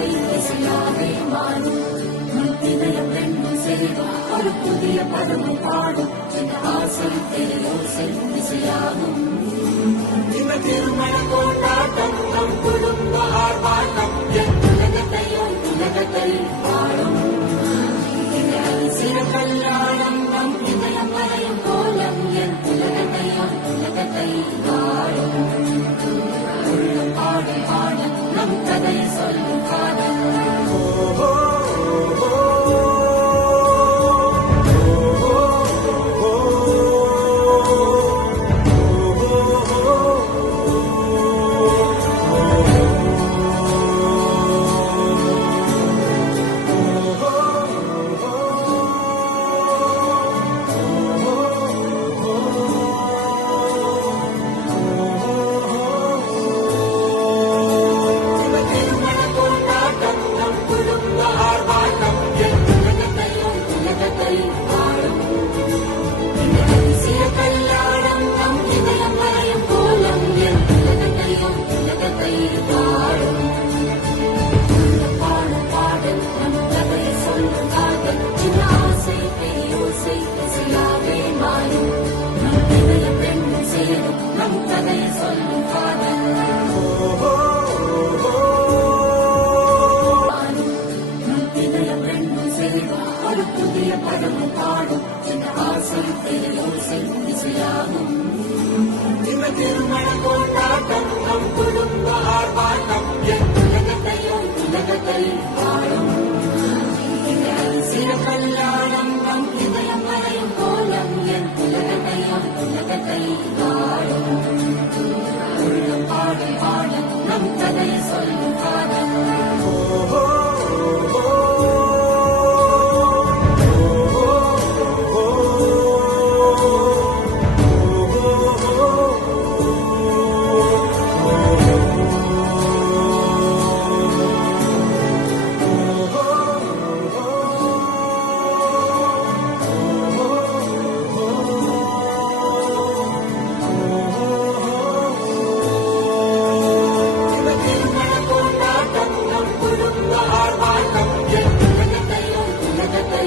ஆசை இசையாவே மாறும் இதயம் ரெண்டும் சேரும் ஒரு புதிய பதமை பாடும் என் ஆசை பேரோசை இசையாகும் இந்த திருமண கொண்டாட்டம் நம் குடும்ப ஆர்ப்பாட்டம் என் உலகத்தை பாடும் இந்த அதிசய கல்யாணம் நம் இதயம் வரையும் கோலம் என் உலகத்தை பாடும் பாடல் பாடல் நம் கதையை சொல்லும் காதல் ஒரு புதிய பதம் பாடும் என் ஆசை பேரோசை இசையாகும் இந்த திருமண கொண்டாட்டம் நம் குடும்ப ஆர்ப்பாட்டம் என் உலகத்தை பாடும் இந்த அதிசய கல்யாணம் நம் இதயம் வரையும் கோலம் என் உலகத்தை பாடும் பாடல் பாடல் நம் கதையை சொல்லும் காதல் உலகத்தை